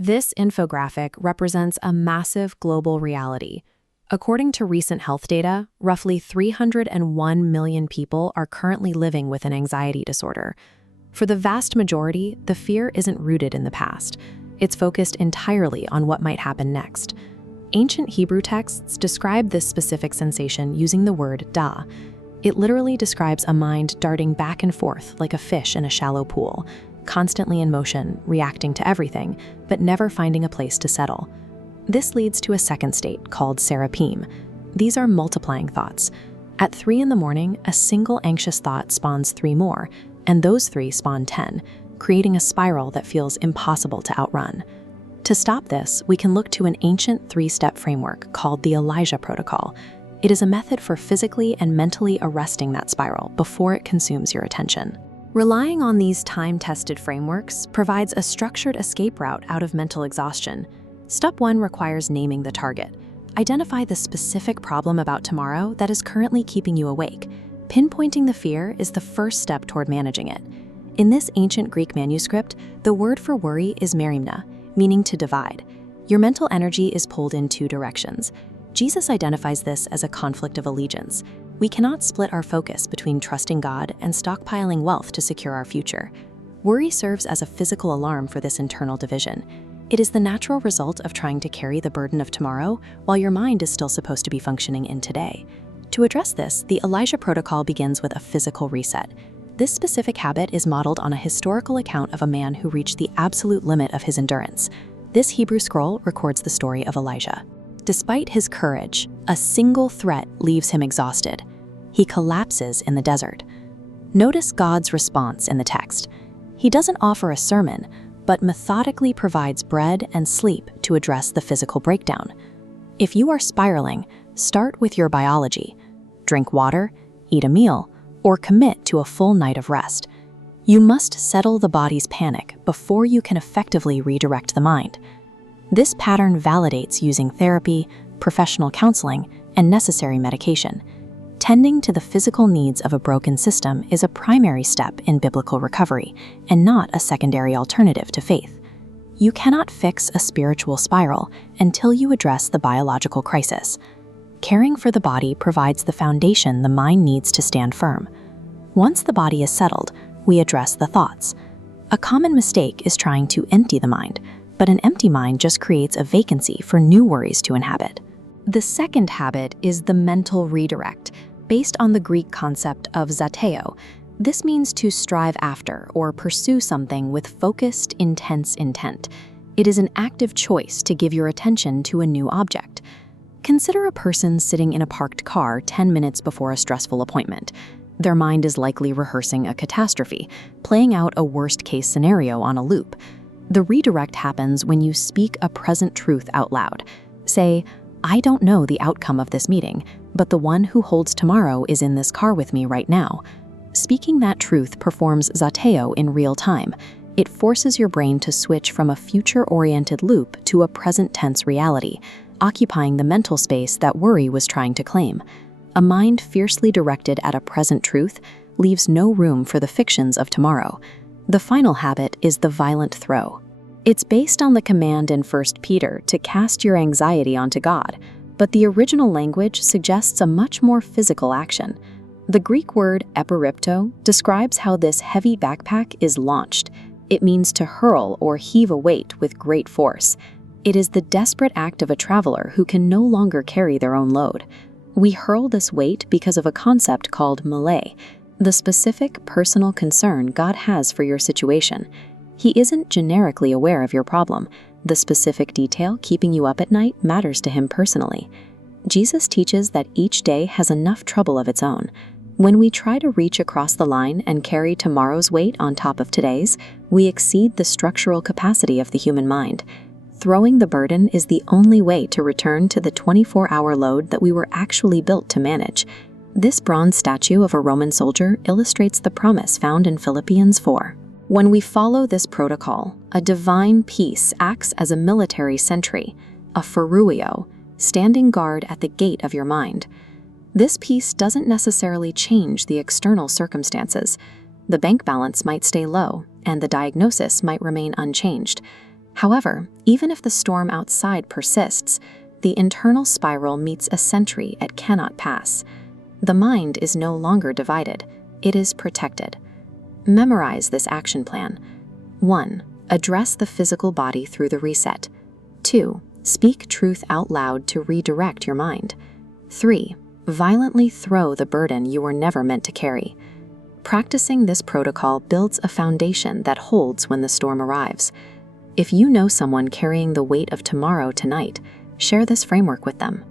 This infographic represents a massive global reality. According to recent health data, roughly 301 million people are currently living with an anxiety disorder. For the vast majority, the fear isn't rooted in the past. It's focused entirely on what might happen next. Ancient Hebrew texts describe this specific sensation using the word da. It literally describes a mind darting back and forth like a fish in a shallow pool, constantly in motion, reacting to everything, but never finding a place to settle. This leads to a second state called sar'appim. These are multiplying thoughts. At 3 in the morning, a single anxious thought spawns 3 more, and those 3 spawn 10, creating a spiral that feels impossible to outrun. To stop this, we can look to an ancient 3-step framework called the Elijah Protocol. It is a method for physically and mentally arresting that spiral before it consumes your attention. Relying on these time-tested frameworks provides a structured escape route out of mental exhaustion. Step 1 requires naming the target. Identify the specific problem about tomorrow that is currently keeping you awake. Pinpointing the fear is the first step toward managing it. In this ancient Greek manuscript, the word for worry is merimna, meaning to divide. Your mental energy is pulled in 2 directions. Jesus identifies this as a conflict of allegiance. We cannot split our focus between trusting God and stockpiling wealth to secure our future. Worry serves as a physical alarm for this internal division. It is the natural result of trying to carry the burden of tomorrow while your mind is still supposed to be functioning in today. To address this, the Elijah Protocol begins with a physical reset. This specific habit is modeled on a historical account of a man who reached the absolute limit of his endurance. This Hebrew scroll records the story of Elijah. Despite his courage, a single threat leaves him exhausted. He collapses in the desert. Notice God's response in the text. He doesn't offer a sermon, but methodically provides bread and sleep to address the physical breakdown. If you are spiraling, start with your biology. Drink water, eat a meal, or commit to a full night of rest. You must settle the body's panic before you can effectively redirect the mind. This pattern validates using therapy, professional counseling, and necessary medication. Tending to the physical needs of a broken system is a primary step in biblical recovery and not a secondary alternative to faith. You cannot fix a spiritual spiral until you address the biological crisis. Caring for the body provides the foundation the mind needs to stand firm. Once the body is settled, we address the thoughts. A common mistake is trying to empty the mind, but an empty mind just creates a vacancy for new worries to inhabit. The second habit is the mental redirect, based on the Greek concept of zateo. This means to strive after or pursue something with focused, intense intent. It is an active choice to give your attention to a new object. Consider a person sitting in a parked car 10 minutes before a stressful appointment. Their mind is likely rehearsing a catastrophe, playing out a worst-case scenario on a loop. The redirect happens when you speak a present truth out loud. Say, "I don't know the outcome of this meeting, but the one who holds tomorrow is in this car with me right now." Speaking that truth performs zateo in real time. It forces your brain to switch from a future-oriented loop to a present-tense reality, occupying the mental space that worry was trying to claim. A mind fiercely directed at a present truth leaves no room for the fictions of tomorrow. The final habit is the violent throw. It's based on the command in 1 Peter to cast your anxiety onto God, but the original language suggests a much more physical action. The Greek word epirypto describes how this heavy backpack is launched. It means to hurl or heave a weight with great force. It is the desperate act of a traveler who can no longer carry their own load. We hurl this weight because of a concept called melee, the specific personal concern God has for your situation. He isn't generically aware of your problem. The specific detail keeping you up at night matters to him personally. Jesus teaches that each day has enough trouble of its own. When we try to reach across the line and carry tomorrow's weight on top of today's, we exceed the structural capacity of the human mind. Throwing the burden is the only way to return to the 24-hour load that we were actually built to manage. This bronze statue of a Roman soldier illustrates the promise found in Philippians 4. When we follow this protocol, a divine peace acts as a military sentry, a feruio, standing guard at the gate of your mind. This peace doesn't necessarily change the external circumstances. The bank balance might stay low, and the diagnosis might remain unchanged. However, even if the storm outside persists, the internal spiral meets a sentry it cannot pass. The mind is no longer divided, it is protected. Memorize this action plan. 1. Address the physical body through the reset. 2. Speak truth out loud to redirect your mind. 3. Violently throw the burden you were never meant to carry. Practicing this protocol builds a foundation that holds when the storm arrives. If you know someone carrying the weight of tomorrow tonight, share this framework with them.